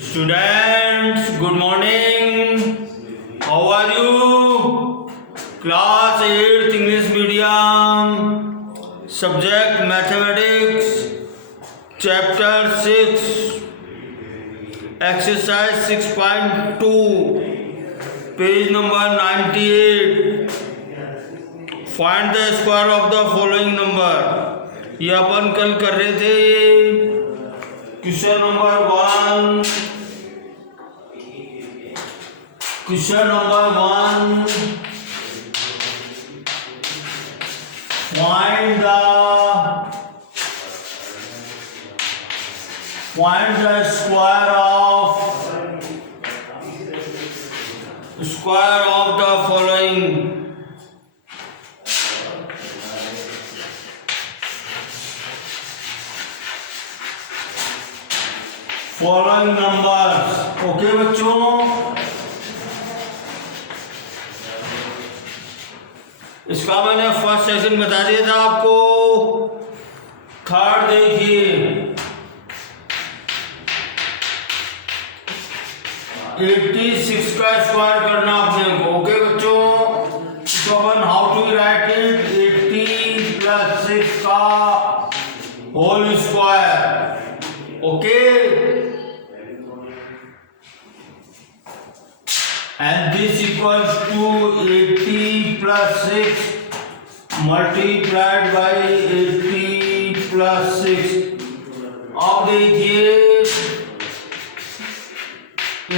Students, good morning. How are you? Class 8th English Medium, subject Mathematics, Chapter 6, Exercise 6.2, page number 98. Find the square of the following number. ये अपन कल कर रहे थे question number 1. Question number 1. Find the square of the following. Following numbers. Okay बच्चों, इसका मैंने first session बता दिया था आपको. थर्ड देखिए, 86 का स्क्वायर करना आपने को. ओके बच्चों, तो अपन हाउ टू राइट इट. 80 + 6 का whole square. Okay, and this equals to 80 + 6 multiplied by 80 + 6. अब देखिए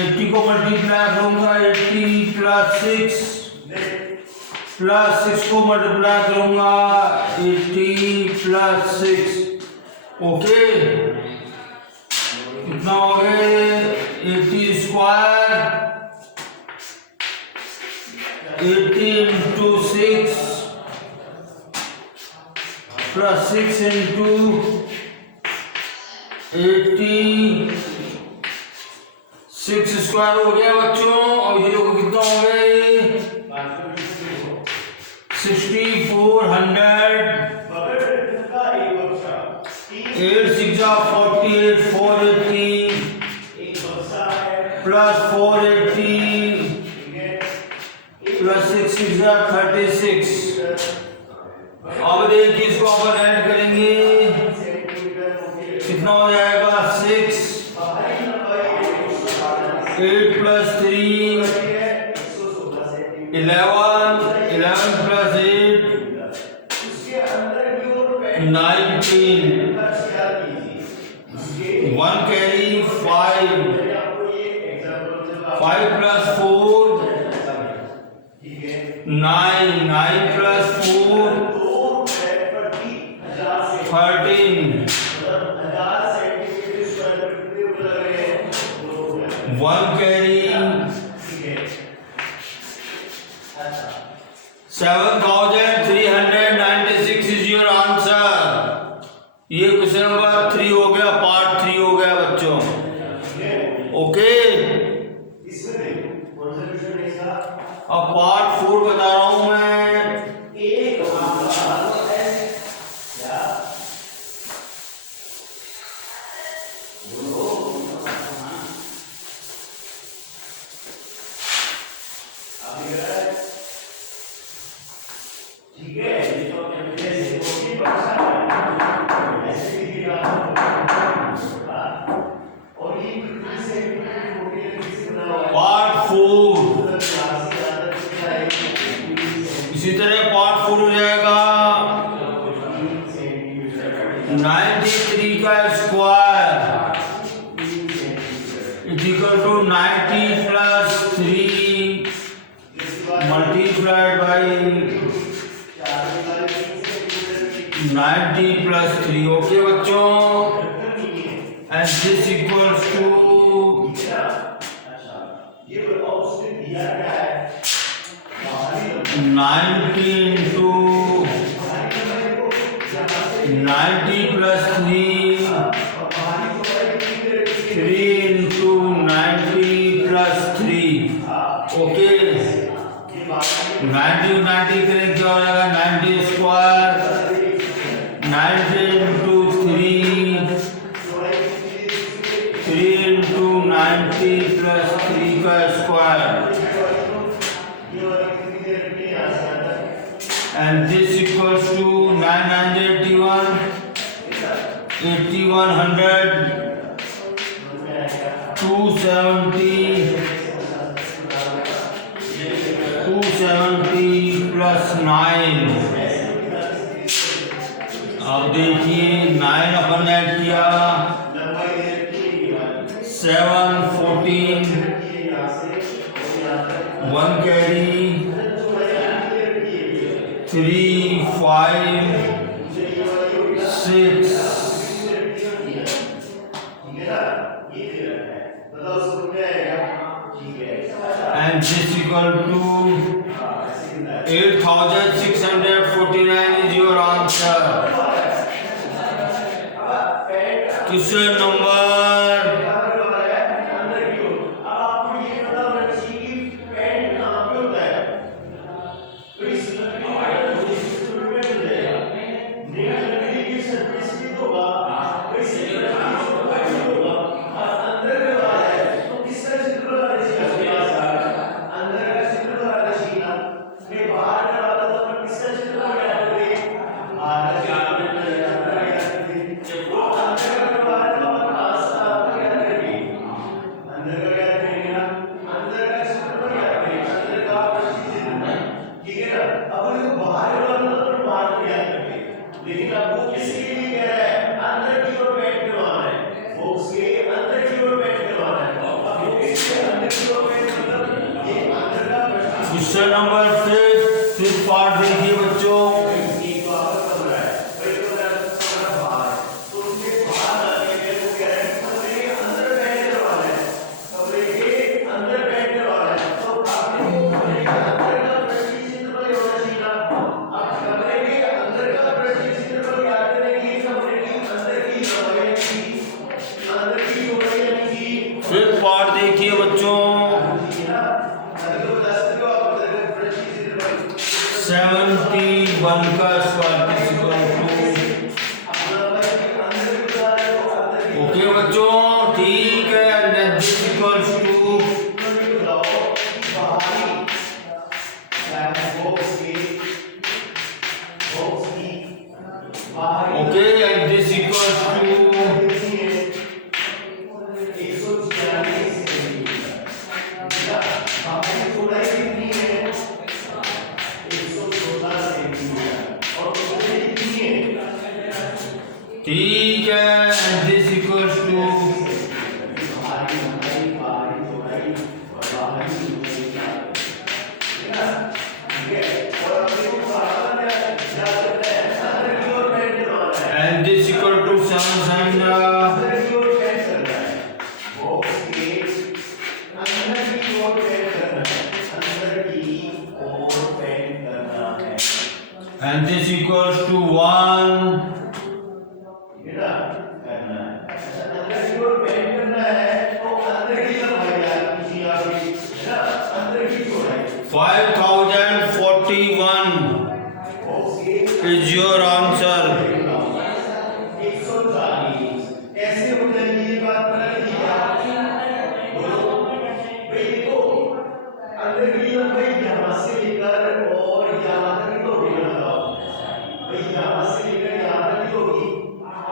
80 को मल्टीप्लाई करूंगा 80 + 6 + 6 को मल्टीप्लाई करूंगा 80 + 6. ओके, कितना हो गया 80 स्क्वायर 80 × 6 + 6 × 80. 6 स्क्वायर हो गया बच्चों. और ये देखो कितना हो गया 6400. 8 × 6 = 48. 480 + 480 + 6 × 6 = 36. अब देखिए इसको अपन ऐड करेंगे, कितना हो जाएगा 6 8 + 3 11 11 + 8 19 1 carry 5 5 + 4 9 9 + 4 13 1 carry 7396 is your answer. ये क्वेश्चन नंबर 3 हो गया, पार्ट 3 हो गया बच्चों. ओके, अब पार्ट 4 बता रहा हूं मैं. पार्ट 4 इसी तरह पार्ट 4 हो जाएगा. 93 का स्क्वायर = 90 + 3 multiplied by 90 + 3. ओके बच्चों, and this equals to 90 × 90 + 3 3 × 90 + 3. Okay, 90 90 करें क्या हो जाएगा 90 स्क्वायर 90 × 3 3 × 90 plus 3 का square and this equals to 981 8100 270 plus 9। अब देखिए 9 अपन ऐड किया 7 14 1 carry 3 5 6 and this equal to 8649 is your answer। Question number question number 6 part देखिए बच्चों। फिफ्थ पार्ट देखिए बच्चों। 71 का स्क्वायर ओके बच्चों, ठीक है। Next equals to okay and this equals to ठीक है and this equals to and this equal to 7 and this equals to 1 5041 is your answer। कैसे हो जाएगी ये बात पता नहीं बोलो भाई देखो अंदर की भाई यहाँ से लेकर और यहाँ तक तो होगी बताओ भाई यहाँ से लेकर यहाँ तक ही होगी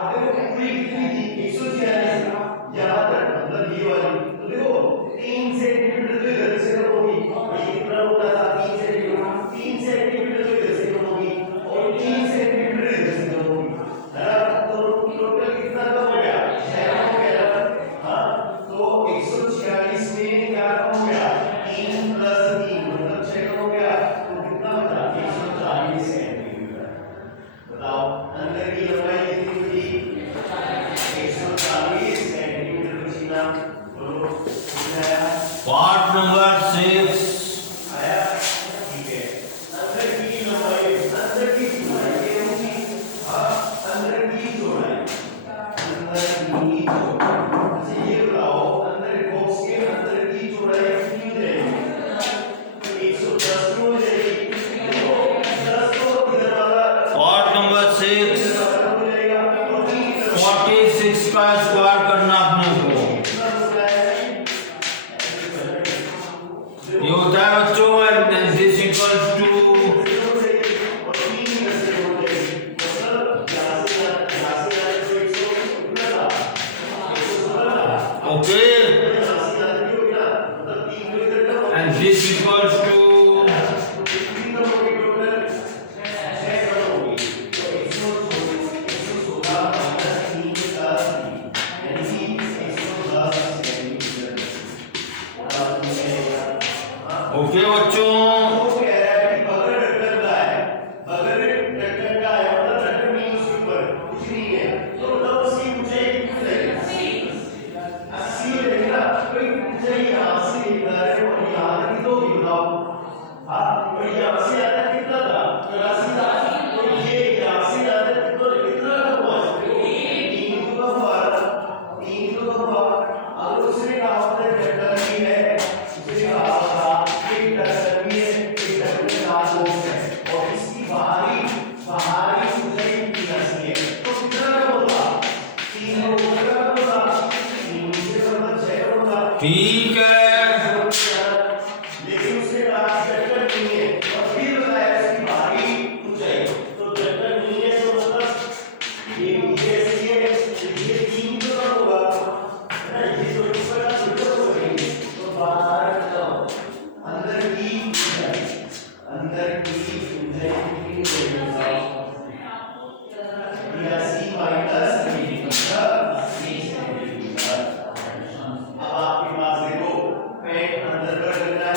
अगर पूरी कितनी थी 146 यहाँ तक मतलब ये वाली तो देखो 3 सेंटीमीटर तो इधर से कम होगी भाई कितना होता था 3 सेंटीमीटर तो इधर से कम होगी और 3 सेंटीमीटर इधर से कम होगी तो टोटल कितना कम हो गया 6 हो गया हाँ तो 146 में क्या कम हो गया 3 प्लस 3 मतलब 6 कम हो गया तो कितना बचा 140 सेंटीमीटर। बताओ अंदर की लंबाई कितनी हुई 140 सेंटीमीटर बची ना बोलो कितना आया पार्ट नंबर 6 आया ठीक है अंदर की लंबाई अंदर की चौड़ाई ये होगी हाँ अंदर की चौड़ाई अच्छा ये बताओ अंदर बॉक्स के ये होता है बच्चों and this equals to okay and this equals to okay बच्चों ठीक है लेकिन उसके बाद चक्कर नहीं है और फिर बताया इसकी बाहरी ऊंचाई तो चक्कर नहीं है तो मतलब ये ऐसी है ये तीन तो कम होगा है ना ये तो इस पर छोटा हो गई तो बाहर तो अंदर की ऊंचाई कितनी होगी या सी माइनस आपके पास देखो पेन अंदर कर देना है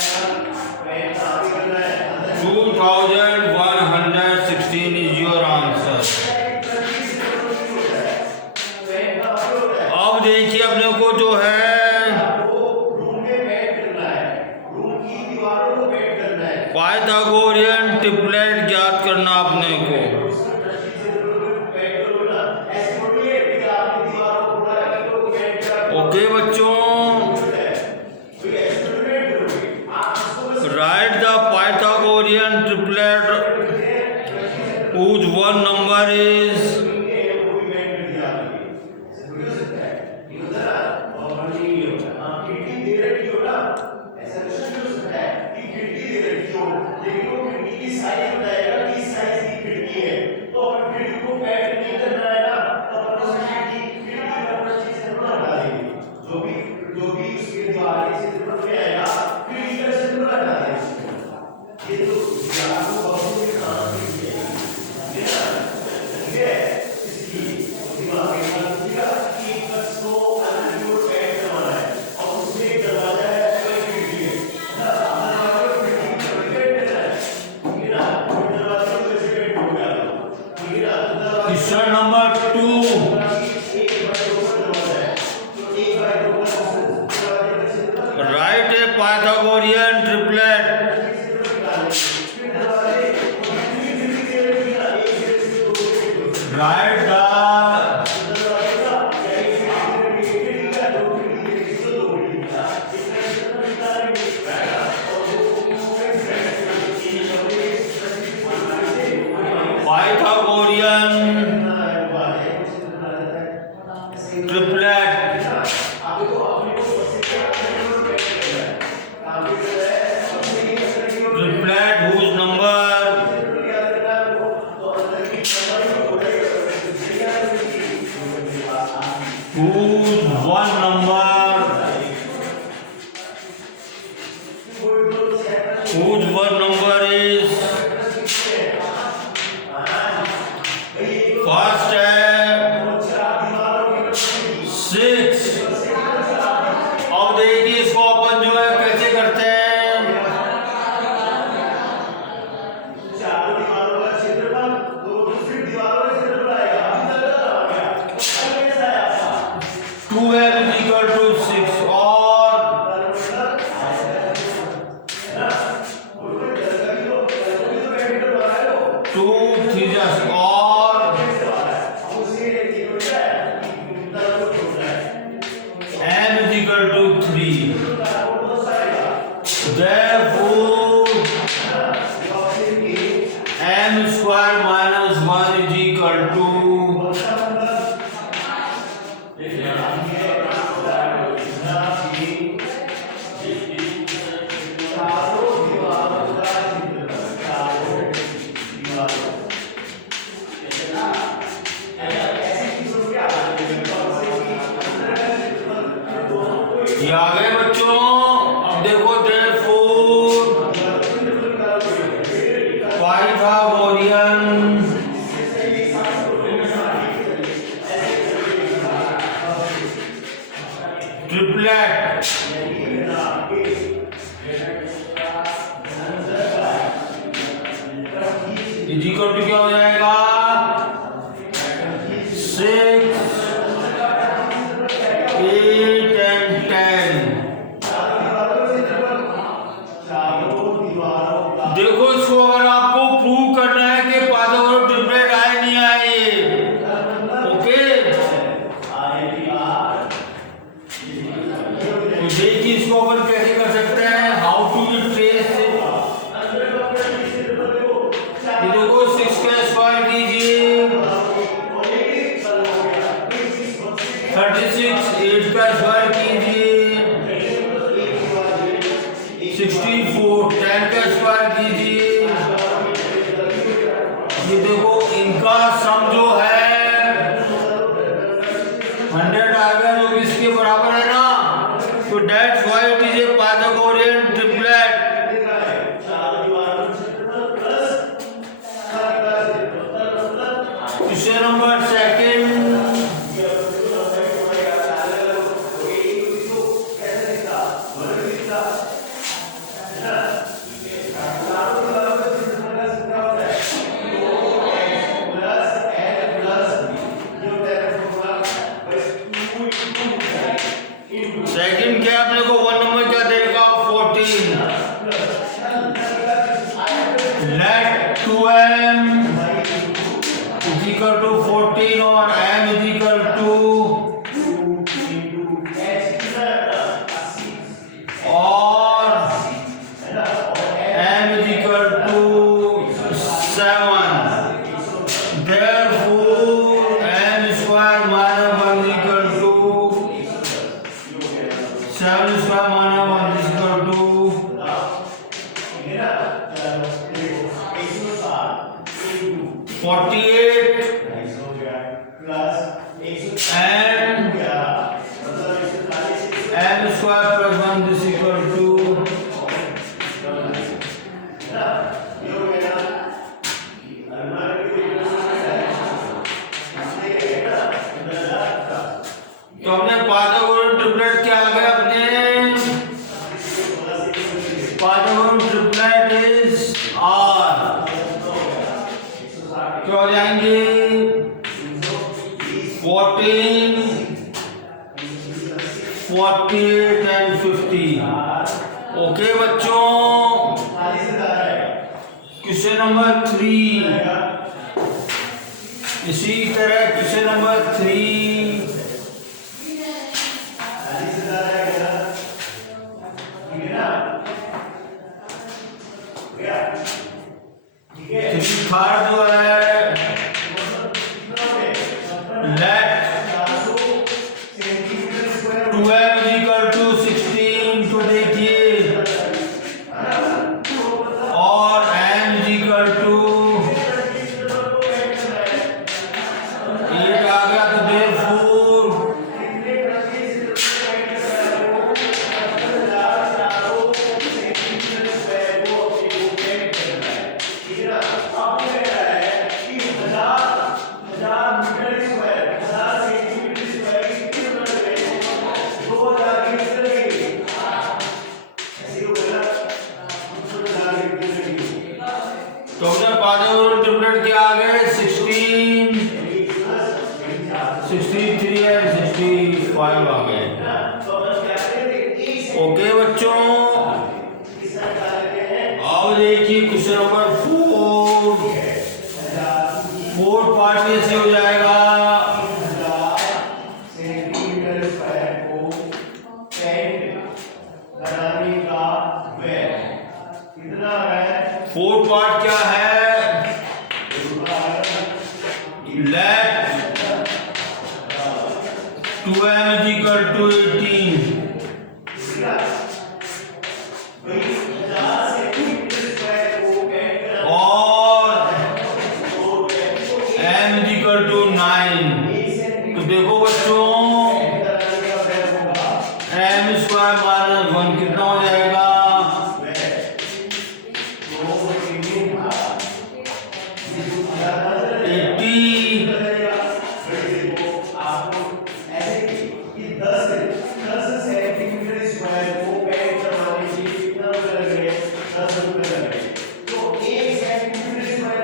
पेन आगे करना है अंदर 2116 is your answer अब देखिए अपने को जो है रूम में पेंट करना है रूम की दीवारों को पेंट करना है पाइथागोरियन ट्रिपलेट ज्ञात करना अपने को उसको दृष्टि से पेंट करो ना ऐसे थोड़ी है कि आपने दीवारों को पूरा एक को पेंट कर ओके बच्चों write the Pythagorean triplet whose one number is जो भी उसके द्वारा से जरूरत में आएगा फिर इधर से पूरा हटा देंगे ये तो ज्ञान को बहुत ही काम है ना ठीक है इसलिए दिमाग में बात किया कि बस को अनलिमिटेड पैड करवाना है और उसमें एक दरवाजा है कोई खिड़की है ना दरवाजा खिड़की पेंट करना है ठीक है ना दरवाजा को ऐसे पेंट हो गया ठीक है ना question number 2 write a Pythagorean triplet write the Pythagorean triplet whose number whose one number is first है 6 अब देखिए इसको अपन जो है कैसे करते हैं चारों दीवारों का क्षेत्रफल दो दूसरी दीवारों का क्षेत्रफल आएगा अभी तक आ गया अब कैसा है आपका 2m is equal to 6 और टू थीजस और m is equal to 3 ये आ गए बच्चों। अब देखो therefore Pythagorean triplet is equal to क्या हो जाएगा 6, 8 and 10। देखो इसको अगर आपको प्रूव करना है कि पाइथागोरस ट्रिपलेट आए नहीं आए, ओके, तो देखिए इसको अपन कैसे कर सकते हैं, हाउ टू ट्रेस। ये देखो 6 का स्क्वायर कीजिए 36, 8 का स्क्वायर कीजिए 64, 10 का स्क्वायर कीजिए। ये देखो इनका सम जो है 100 आ गया, जो इसके बराबर है ना, तो that's why it is a Pythagorean triplet. Question number second, second क्या अपने को 1 नंबर क्या देगा 14। Late 2m is equal to 14 और m इज इक्वल टू और m is equal to 7। therefore m square minus 1 is equal to 7 square minus 1 is equal to 48 and m square plus 1 is equal to तो हमने Pythagoras triplet क्या आ गया अपने, Pythagoras triplet is R, क्या हो जाएंगे 14, 48 and 50। Okay बच्चों, question number 3, इसी तरह क्वेश्चन नंबर 3 थर्ड जो है लेट 12 is equal to 16, तो देखिए और m is equal to 8 आ गया, तो therefore तो हमने पाइथागोरस ट्रिपलेट क्या आ गए 16, 63 और 65 आ गए। ओके बच्चों, अब देखिए क्वेश्चन नंबर 4 पार्ट कैसे हो जाएगा, फोर्थ पार्ट क्या है, late 2m is equal to 18 और m is equal to 9। तो देखो बच्चों m स्क्वायर माइनस 1 कितना हो जाएगा? 80।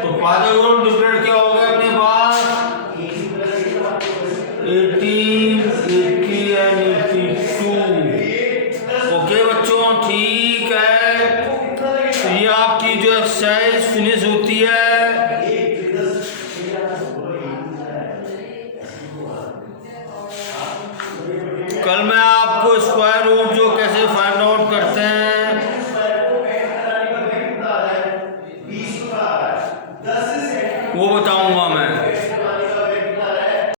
तो फादर ग्रुप डिफरेंट क्या हो गया अपने पास? 80 एंड 82। ओके बच्चों, ठीक है। तो ये आपकी जो एक्सरसाइज फिनिश होती है। कल मैं आपको स्क्वायर रूट जो कैसे फाइंड आउट करते हैं वो बताऊंगा मैं।